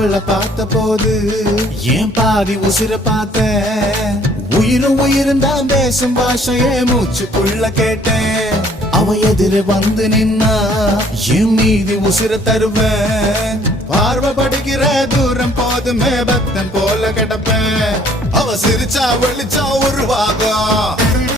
அவளை பார்த்த போது ஏன் பாதி உசிர பார்த்த உயிரும் தான் பேசும் பாஷையே மூச்சுக்குள்ள கேட்டேன் அவ எதிர வந்து நின்னா என் மீதி உசிர தருவேன் பார்வை படிக்கிற தூரம் போதுமே பக்தன் போல கிடப்பேன் அவ சிரிச்சா வெளிச்சா உருவாகும்